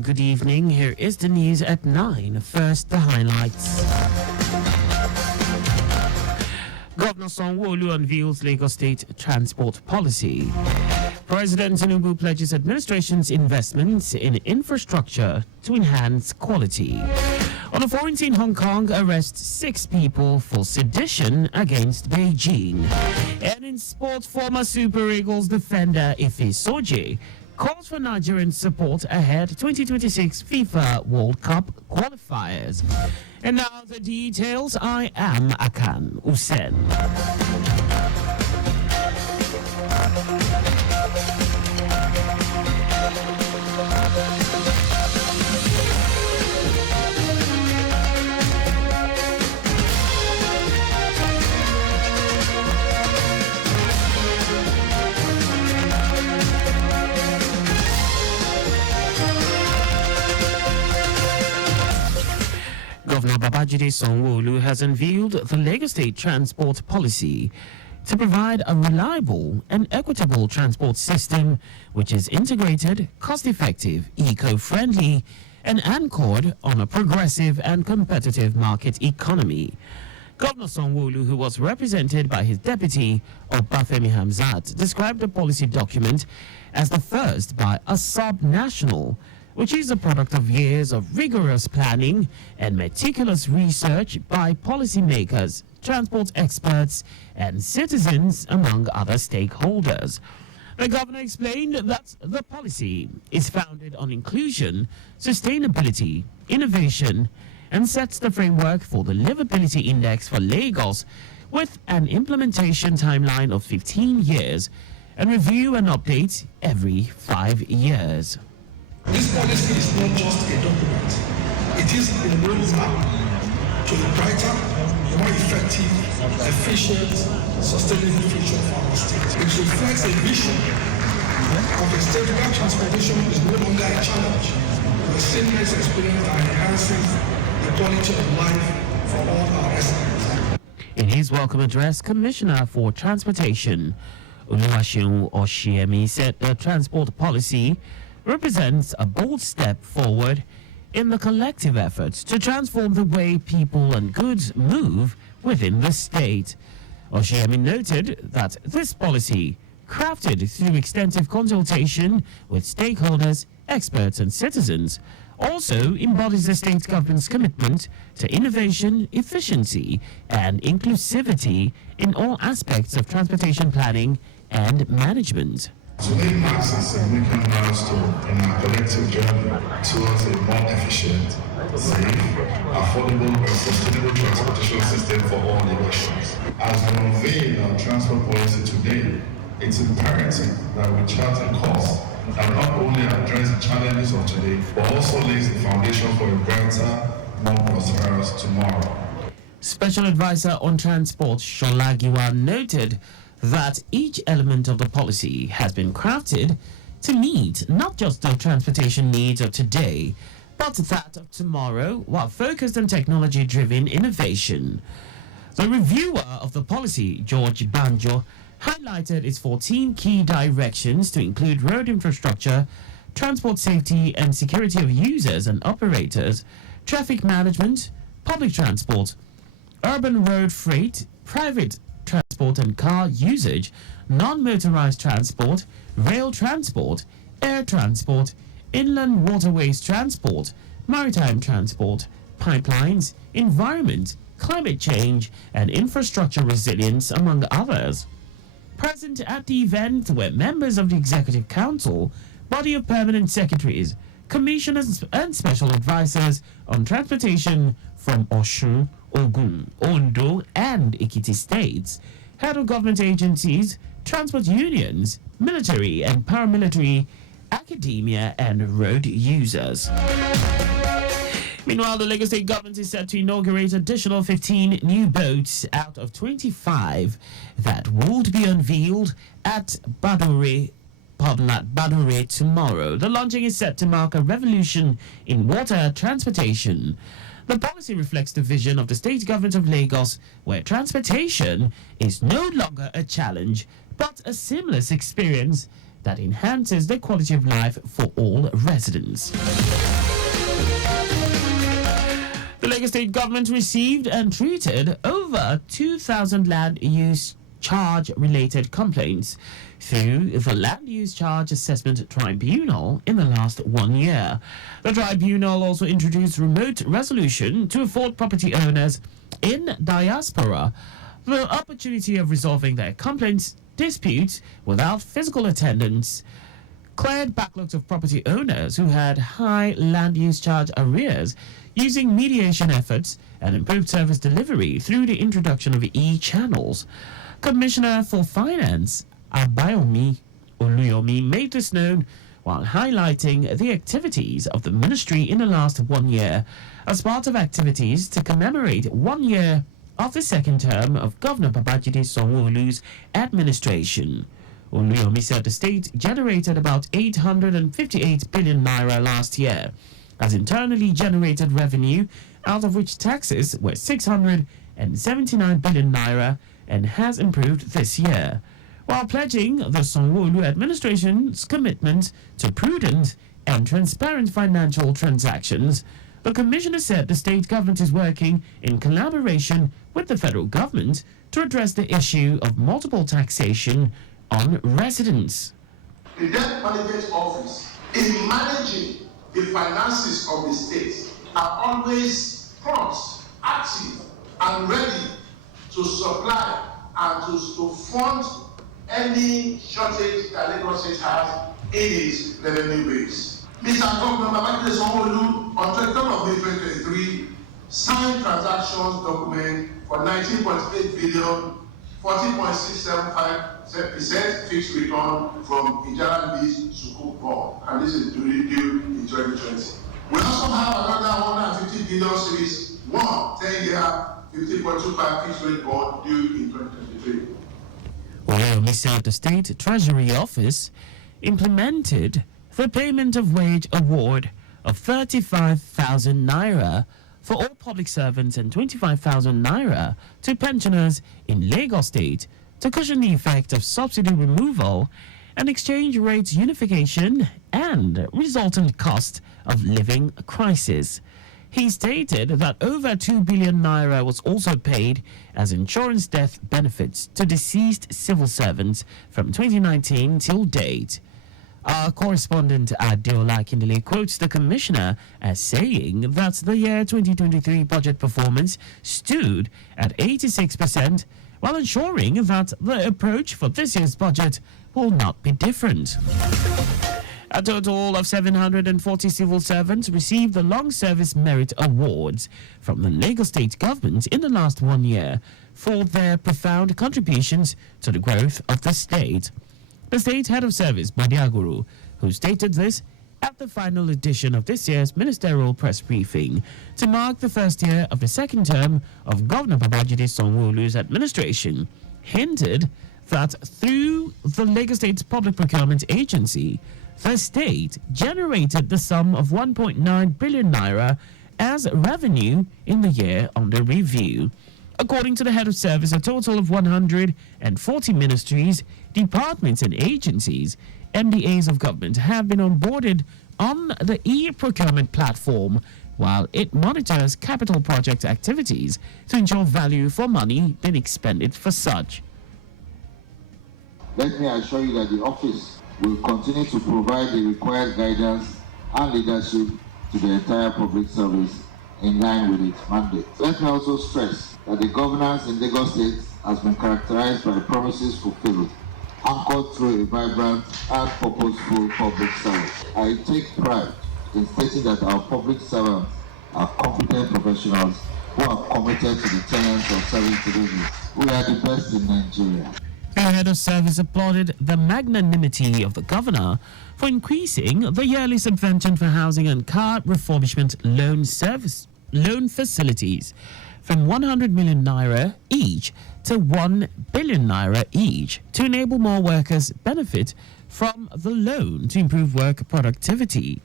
good evening. Here is the news at 9. First, the highlights. Governor Sanwo-Olu unveils Lagos State transport policy. President Tinubu pledges administration's investments in infrastructure to enhance quality. On a foreign scene, Hong Kong arrests 6 people for sedition against Beijing. And in sport, former Super Eagles defender Ife Soje calls for Nigerian support ahead 2026 FIFA World Cup qualifiers. And now the details. I am Akan Usen. Governor Babajide Sanwo-Olu has unveiled the Lagos State transport policy to provide a reliable and equitable transport system which is integrated, cost-effective, eco-friendly, and anchored on a progressive and competitive market economy. Governor Sanwo-Olu, who was represented by his deputy, Obafemi Hamzat, described the policy document as the first by a sub-national, which is a product of years of rigorous planning and meticulous research by policymakers, transport experts, and citizens, among other stakeholders. The governor explained that the policy is founded on inclusion, sustainability, innovation, and sets the framework for the Livability Index for Lagos with an implementation timeline of 15 years and review and update every 5 years. This policy is not just a document. It is a roadmap to a brighter, more effective, efficient, sustainable future for our state. It reflects a vision of a state where transportation is no longer a challenge, but a seamless experience that enhances the quality of life for all our residents. In his welcome address, Commissioner for Transportation, Oluwaseun Oshiemi, said the transport policy represents a bold step forward in the collective efforts to transform the way people and goods move within the state. Oshiemi noted that this policy, crafted through extensive consultation with stakeholders, experts and citizens, also embodies the state government's commitment to innovation, efficiency and inclusivity in all aspects of transportation planning and management. Today marks a significant milestone in our collective journey towards a more efficient, safe, affordable, and sustainable transportation system for all Lagosians. As we unveil our transport policy today, it's imperative that we chart a course that not only address the challenges of today, but also lays the foundation for a brighter, more prosperous tomorrow. Special Advisor on Transport Shola Giwa noted that each element of the policy has been crafted to meet not just the transportation needs of today, but that of tomorrow, while focused on technology-driven innovation. The reviewer of the policy, George Banjo, highlighted its 14 key directions to include road infrastructure, transport safety and security of users and operators, traffic management, public transport, urban road freight, private transport and car usage, non-motorized transport, rail transport, air transport, inland waterways transport, maritime transport, pipelines, environment, climate change, and infrastructure resilience, among others. Present at the event were members of the Executive Council, body of permanent secretaries, commissioners and special advisors on transportation from Osun, Ogun, Ondo, and Ekiti states, head of government agencies, transport unions, military and paramilitary, academia, and road users. Meanwhile, the Lagos State government is set to inaugurate additional 15 new boats out of 25 that would be unveiled at Badore tomorrow. The launching is set to mark a revolution in water transportation. The policy reflects the vision of the state government of Lagos, where transportation is no longer a challenge, but a seamless experience that enhances the quality of life for all residents. The Lagos State government received and treated over 2,000 land use charge-related complaints through the Land Use Charge Assessment Tribunal in the last 1 year. The tribunal also introduced remote resolution to afford property owners in diaspora the opportunity of resolving their complaints disputes without physical attendance, cleared backlogs of property owners who had high land use charge arrears using mediation efforts, and improved service delivery through the introduction of e-channels. Commissioner for Finance Abayomi Oluyomi made this known while highlighting the activities of the ministry in the last 1 year as part of activities to commemorate 1 year of the second term of Governor Babajide Sanwo-Olu's administration. Oluyomi said the state generated about 858 billion naira last year as internally generated revenue, out of which taxes were 679 billion naira, and has improved this year, while pledging the Sanwo-Olu administration's commitment to prudent and transparent financial transactions. The commissioner said the state government is working in collaboration with the federal government to address the issue of multiple taxation on residents. The Debt Management Office, in managing the finances of the state, are always prompt, active, and ready to supply and to fund any shortage that Lagos State has in its revenue base. Mr. Governor Babajide Sanwo-Olu on 23rd of May 2023 signed transactions document for 19.8 billion, 14.675% fixed return from Ijara Lease Sukuk bond, and this is due in 2020. We also have another 150 billion series 1 10-year 50.25 fixed rate bond due in 2023. Oluyomi said the State Treasury Office implemented the payment of wage award of 35,000 naira for all public servants and 25,000 naira to pensioners in Lagos State to cushion the effect of subsidy removal and exchange rates unification and resultant cost of living crisis. He stated that over 2 billion naira was also paid as insurance death benefits to deceased civil servants from 2019 till date. Our correspondent Adeola Kindele quotes the commissioner as saying that the year 2023 budget performance stood at 86%, while ensuring that the approach for this year's budget will not be different. A total of 740 civil servants received the Long Service Merit Awards from the Lagos State government in the last 1 year for their profound contributions to the growth of the state. The state head of service, Badiaguru, who stated this at the final edition of this year's ministerial press briefing to mark the first year of the second term of Governor Babajide Sanwo-Olu's administration, hinted that through the Lagos State Public Procurement Agency, the state generated the sum of 1.9 billion naira as revenue in the year under review. According to the head of service, a total of 140 ministries, departments and agencies, MDAs of government have been onboarded on the e-procurement platform, while it monitors capital project activities to ensure value for money being expended for such. Let me assure you that the office will continue to provide the required guidance and leadership to the entire public service in line with its mandate. Let me also stress that the governance in Lagos State has been characterized by promises fulfilled, anchored through a vibrant and purposeful public service. I take pride in stating that our public servants are competent professionals who are committed to the tenets of serving citizens. We are the best in Nigeria. The head of service applauded the magnanimity of the governor for increasing the yearly subvention for housing and car refurbishment loan facilities from 100 million naira each to 1 billion naira each to enable more workers benefit from the loan to improve work productivity.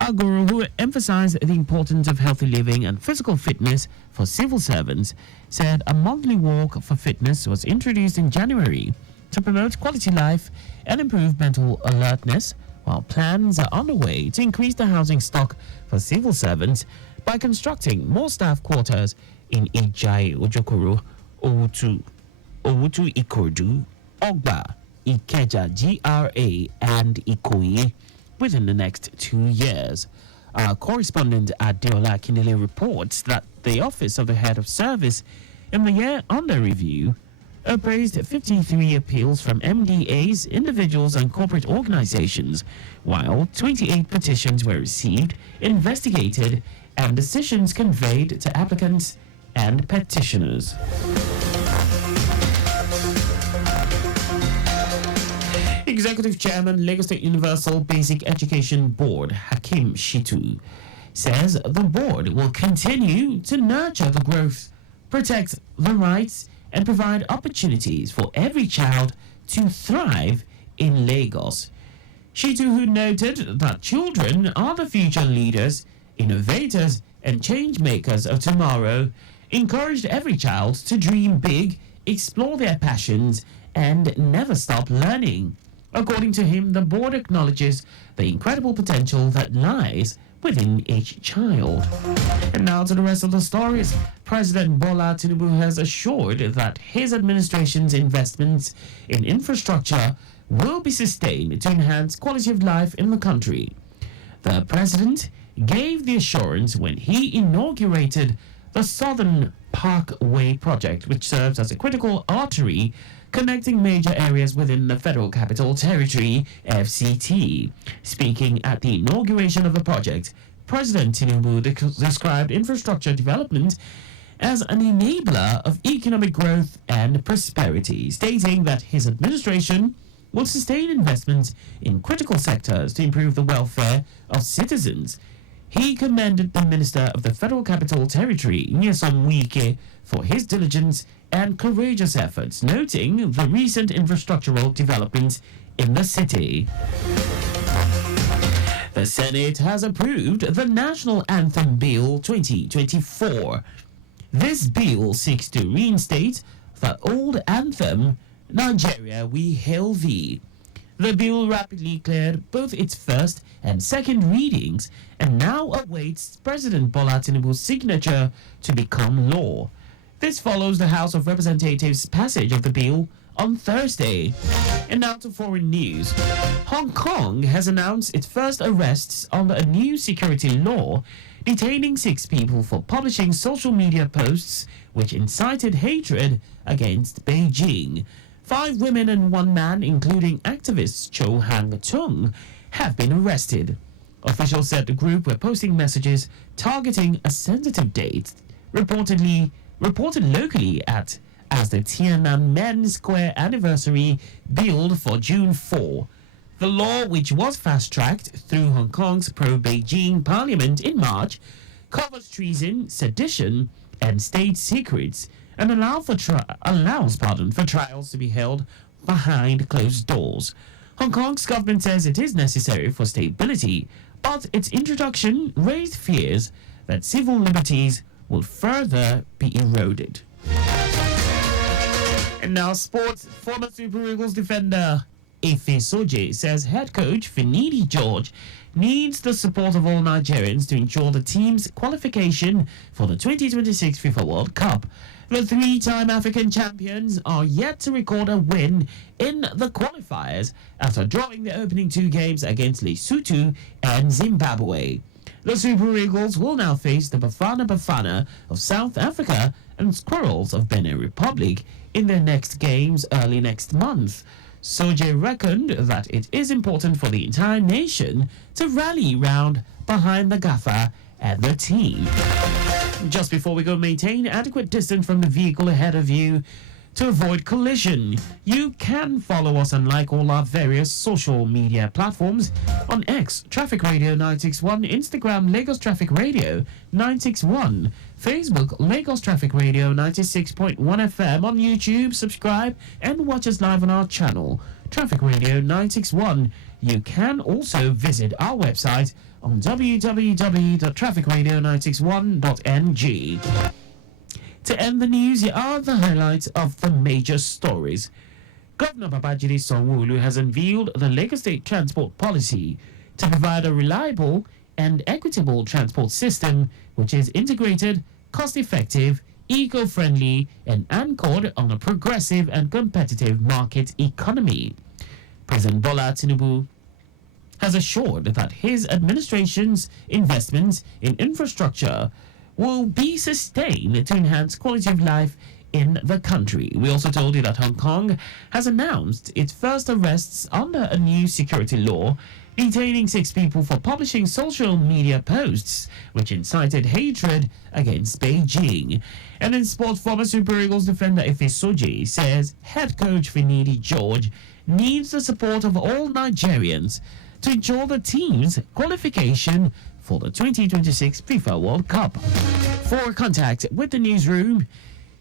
Aguru, who emphasized the importance of healthy living and physical fitness for civil servants, said a monthly walk for fitness was introduced in January to promote quality life and improve mental alertness, while plans are underway to increase the housing stock for civil servants by constructing more staff quarters in Ijai Ojokoro, Owutu Ikodu, Ogba, Ikeja GRA, and Ikoyi within the next 2 years. Our correspondent Adeola Kinele reports that the Office of the Head of Service in the year under review appraised 53 appeals from MDAs, individuals and corporate organizations, while 28 petitions were received, investigated, and decisions conveyed to applicants and petitioners. Executive Chairman, Lagos State Universal Basic Education Board, Hakim Shitu, says the board will continue to nurture the growth, protect the rights, and provide opportunities for every child to thrive in Lagos. Shitu, who noted that children are the future leaders, innovators, and change makers of tomorrow, encouraged every child to dream big, explore their passions, and never stop learning. According to him, the board acknowledges the incredible potential that lies within each child. And now to the rest of the stories. President Bola Tinubu has assured that his administration's investments in infrastructure will be sustained to enhance quality of life in the country. The president gave the assurance when he inaugurated the Southern Parkway project, which serves as a critical artery connecting major areas within the Federal Capital Territory, FCT. Speaking at the inauguration of the project, President Tinubu described infrastructure development as an enabler of economic growth and prosperity, stating that his administration will sustain investments in critical sectors to improve the welfare of citizens. He commended the Minister of the Federal Capital Territory, Nyesom Wike, for his diligence and courageous efforts, noting the recent infrastructural developments in the city. The Senate has approved the National Anthem Bill 2024. This bill seeks to reinstate the old anthem, Nigeria We Hail Thee. The bill rapidly cleared both its first and second readings and now awaits President Bola Tinubu's signature to become law. This follows the House of Representatives' passage of the bill on Thursday. And now to foreign news. Hong Kong has announced its first arrests under a new security law, detaining 6 people for publishing social media posts which incited hatred against Beijing. 5 women and 1 man, including activists Cho Hang-tung, have been arrested. Officials said the group were posting messages targeting a sensitive date, reported locally as the Tiananmen Square anniversary billed for June 4. The law, which was fast-tracked through Hong Kong's pro-Beijing parliament in March, covers treason, sedition, and state secrets, and allows for trials to be held behind closed doors. Hong Kong's government says it is necessary for stability, but its introduction raised fears that civil liberties will further be eroded. And now sports. Former Super Eagles defender Efe Soje says head coach Finidi George needs the support of all Nigerians to ensure the team's qualification for the 2026 FIFA World Cup. The 3-time African champions are yet to record a win in the qualifiers after drawing the opening 2 games against Lesotho and Zimbabwe. The Super Eagles will now face the Bafana Bafana of South Africa and Squirrels of Benin Republic in their next games early next month. Soje reckoned that it is important for the entire nation to rally round behind the gaffer and the team. Just before we go, maintain adequate distance from the vehicle ahead of you to avoid collision. You can follow us and like all our various social media platforms on X, Traffic Radio 961, Instagram, Lagos Traffic Radio 961, Facebook, Lagos Traffic Radio 96.1 FM, on YouTube. Subscribe and watch us live on our channel, Traffic Radio 961. You can also visit our website on www.trafficradio961.ng. To end the news, here are the highlights of the major stories. Governor Babajide Sanwo-Olu has unveiled the Lagos State Transport Policy to provide a reliable and equitable transport system which is integrated, cost-effective, eco-friendly, and anchored on a progressive and competitive market economy. President Bola Tinubu has assured that his administration's investments in infrastructure will be sustained to enhance quality of life in the country. We also told you that Hong Kong has announced its first arrests under a new security law, detaining 6 people for publishing social media posts which incited hatred against Beijing. And in sports, former Super Eagles defender Ife Soji says head coach Finidi George needs the support of all Nigerians to ensure the team's qualification for the 2026 FIFA World Cup. For contact with the newsroom,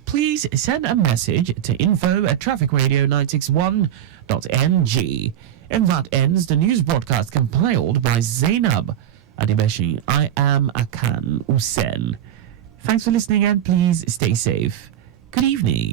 please send a message to info@trafficradio961.ng. And that ends the news broadcast compiled by Zainab Adebeshi. I am Akan Usen. Thanks for listening and please stay safe. Good evening.